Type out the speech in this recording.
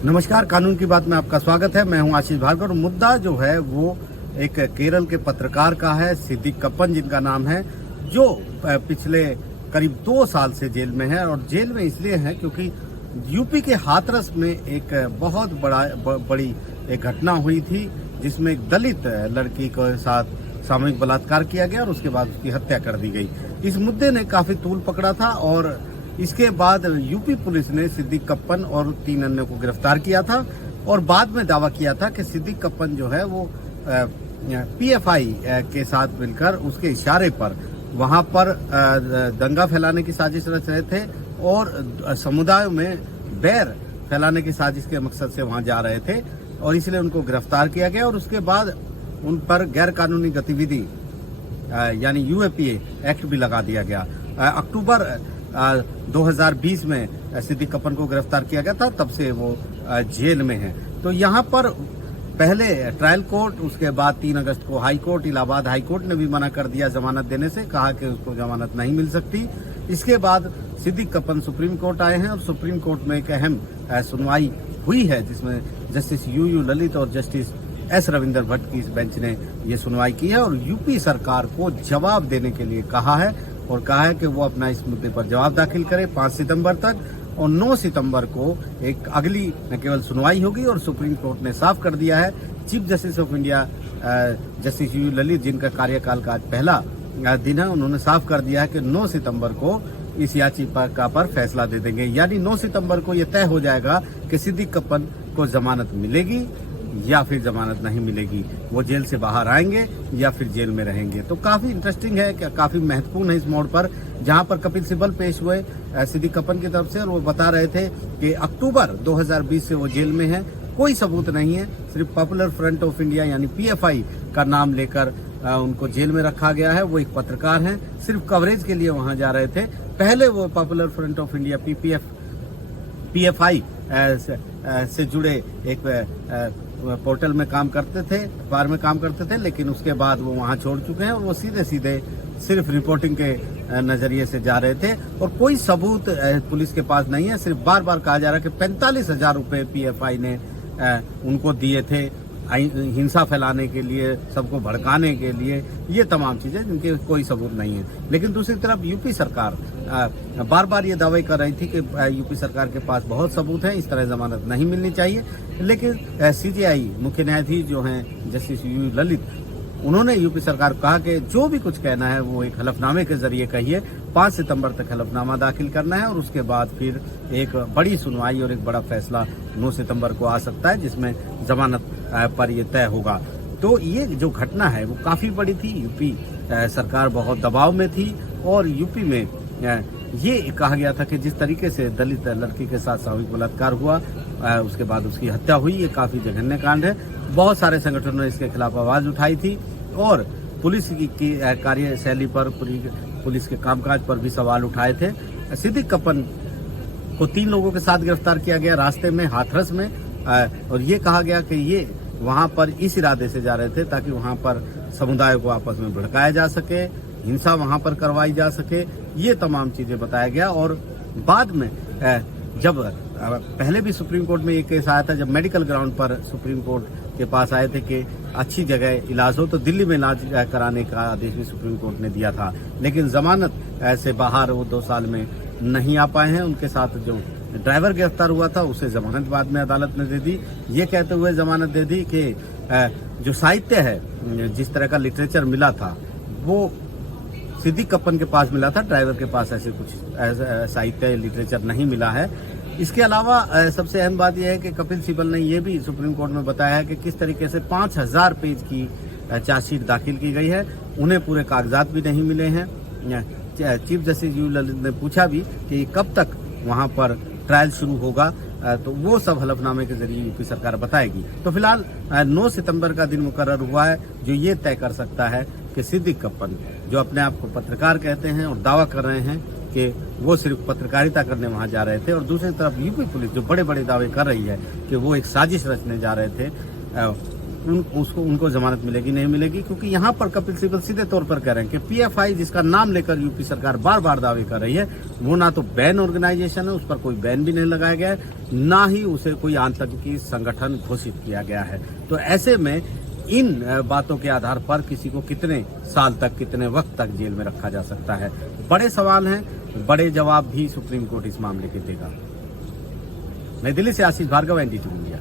नमस्कार, कानून की बात में आपका स्वागत है। मैं हूं आशीष भार्गव। मुद्दा जो है वो एक केरल के पत्रकार का है, सिद्दीक कप्पन जिनका नाम है, जो पिछले करीब 2 साल से जेल में है। और जेल में इसलिए है क्योंकि यूपी के हाथरस में एक बहुत बड़ी एक घटना हुई थी, जिसमें एक दलित लड़की के साथ सामूहिक बलात्कार किया गया और उसके बाद उसकी हत्या कर दी गई। इस मुद्दे ने काफी तूल पकड़ा था और इसके बाद यूपी पुलिस ने सिद्दीक कप्पन और 3 अन्य को गिरफ्तार किया था और बाद में दावा किया था कि सिद्दीक कप्पन जो है वो पीएफआई के साथ मिलकर उसके इशारे पर वहां पर दंगा फैलाने की साजिश रच रहे थे और समुदायों में बैर फैलाने की साजिश के मकसद से वहां जा रहे थे और इसलिए उनको गिरफ्तार किया गया। और उसके बाद उन पर गैर कानूनी गतिविधि यानी यूएपीए एक्ट भी लगा दिया गया। अक्टूबर 2020 में सिद्दीक कप्पन को गिरफ्तार किया गया था, तब से वो जेल में है। तो यहाँ पर पहले ट्रायल कोर्ट, उसके बाद 3 अगस्त को high court, Allahabad high court ने भी मना कर दिया जमानत देने से, कहा कि उसको जमानत नहीं मिल सकती। इसके बाद सिद्दीक कप्पन सुप्रीम कोर्ट आए हैं और सुप्रीम कोर्ट में एक अहम सुनवाई हुई है, जिसमें जस्टिस यू ललित और जस्टिस एस रविंदर भट्ट की इस बेंच ने ये सुनवाई की है और यूपी सरकार को जवाब देने के लिए कहा है और कहा है कि वो अपना इस मुद्दे पर जवाब दाखिल करे 5 सितंबर तक। और 9 सितंबर को एक अगली न केवल सुनवाई होगी और सुप्रीम कोर्ट ने साफ कर दिया है, chief justice of India justice U Lalit, जिनका कार्यकाल का आज पहला दिन है, उन्होंने साफ कर दिया है कि 9 सितंबर को इस याचिका पर फैसला दे देंगे। यानी 9 सितंबर को यह तय हो जाएगा कि सिद्दीक कप्पन को जमानत मिलेगी या फिर जमानत नहीं मिलेगी, वो जेल से बाहर आएंगे या फिर जेल में रहेंगे। तो काफी इंटरेस्टिंग है, काफी महत्वपूर्ण है इस मोड़ पर, जहां पर कपिल सिब्बल पेश हुए सिद्दीक कप्पन की तरफ से और वो बता रहे थे कि अक्टूबर 2020 से वो जेल में है, कोई सबूत नहीं है, सिर्फ पॉपुलर फ्रंट ऑफ इंडिया यानी पीएफआई का नाम लेकर उनको जेल में रखा गया है। वो एक पत्रकार हैं, सिर्फ कवरेज के लिए वहां जा रहे थे। पहले वो popular front of India PFI से जुड़े एक पोर्टल में काम करते थे, अखबार में काम करते थे, लेकिन उसके बाद वो वहां छोड़ चुके हैं और वो सीधे सिर्फ रिपोर्टिंग के नजरिए से जा रहे थे और कोई सबूत पुलिस के पास नहीं है। सिर्फ बार बार कहा जा रहा है कि 45,000 रुपए पीएफआई ने उनको दिए थे हिंसा फैलाने के लिए, सबको भड़काने के लिए, ये तमाम चीजें जिनके कोई सबूत नहीं है। लेकिन दूसरी तरफ यूपी सरकार बार बार ये दावे कर रही थी कि यूपी सरकार के पास बहुत सबूत हैं, इस तरह जमानत नहीं मिलनी चाहिए। लेकिन सीजेआई मुख्य न्यायाधीश जो हैं जस्टिस यू ललित, उन्होंने यूपी सरकार को कहा कि जो भी कुछ कहना है वो एक हलफनामे के जरिए कहिए, 5 सितंबर तक हलफनामा दाखिल करना है और उसके बाद फिर एक बड़ी सुनवाई और एक बड़ा फैसला 9 सितंबर को आ सकता है, जिसमें जमानत पर यह तय होगा। तो ये जो घटना है वो काफी बड़ी थी। यूपी सरकार बहुत दबाव में थी और यूपी में ये कहा गया था कि जिस तरीके से दलित लड़की के साथ सामूहिक बलात्कार हुआ, उसके बाद उसकी हत्या हुई, ये काफी जघन्य कांड है। बहुत सारे संगठनों ने इसके खिलाफ आवाज उठाई थी और पुलिस की कार्यशैली पर, पुलिस के कामकाज पर भी सवाल उठाए थे। सिद्दीक कप्पन को 3 लोगों के साथ गिरफ्तार किया गया रास्ते में, हाथरस में, और ये कहा गया कि ये वहां पर इस इरादे से जा रहे थे ताकि वहां पर समुदाय को आपस में भड़काया जा सके, हिंसा वहां पर करवाई जा सके, ये तमाम चीजें बताया गया। और बाद में जब पहले भी सुप्रीम कोर्ट में ये केस आया था, जब मेडिकल ग्राउंड पर सुप्रीम कोर्ट के पास आए थे कि अच्छी जगह इलाज हो, तो दिल्ली में इलाज कराने का आदेश भी सुप्रीम कोर्ट ने दिया था। लेकिन जमानत से बाहर वो 2 साल में नहीं आ पाए हैं। उनके साथ जो ड्राइवर गिरफ्तार हुआ था उसे जमानत बाद में अदालत ने दे दी, ये कहते हुए जमानत दे दी कि जो साहित्य है, जिस तरह का लिटरेचर मिला था वो सिद्दीक कप्पन के पास मिला था, ड्राइवर के पास ऐसे कुछ साहित्य लिटरेचर नहीं मिला है। इसके अलावा सबसे अहम बात यह है कि कपिल सिब्बल ने यह भी सुप्रीम कोर्ट में बताया है कि किस तरीके से 5000 पेज की चार्जशीट दाखिल की गई है, उन्हें पूरे कागजात भी नहीं मिले हैं। चीफ जस्टिस यू ललित ने पूछा भी कि कब तक वहां पर ट्रायल शुरू होगा, तो वो सब हलफनामे के जरिए यूपी सरकार बताएगी। तो फिलहाल 9 सितंबर का दिन मुकर्रर हुआ है, जो ये तय कर सकता है कि सिद्दीक कप्पन, जो अपने आप को पत्रकार कहते हैं और दावा कर रहे हैं कि वो सिर्फ पत्रकारिता करने वहां जा रहे थे, और दूसरी तरफ यूपी पुलिस जो बड़े बड़े दावे कर रही है कि वो एक साजिश रचने जा रहे थे, उनको जमानत मिलेगी नहीं मिलेगी, क्योंकि यहाँ पर कपिल सिब्बल सीधे तौर पर कह रहे हैं कि पीएफआई जिसका नाम लेकर यूपी सरकार बार बार दावे कर रही है, वो ना तो बैन ऑर्गेनाइजेशन है, उस पर कोई बैन भी नहीं लगाया गया है, ना ही उसे कोई आतंकी संगठन घोषित किया गया है। तो ऐसे में इन बातों के आधार पर किसी को कितने साल तक, कितने वक्त तक जेल में रखा जा सकता है, बड़े सवाल हैं, बड़े जवाब भी सुप्रीम कोर्ट इस मामले के देगा। नई दिल्ली से आशीष भार्गव, NDTV इंडिया।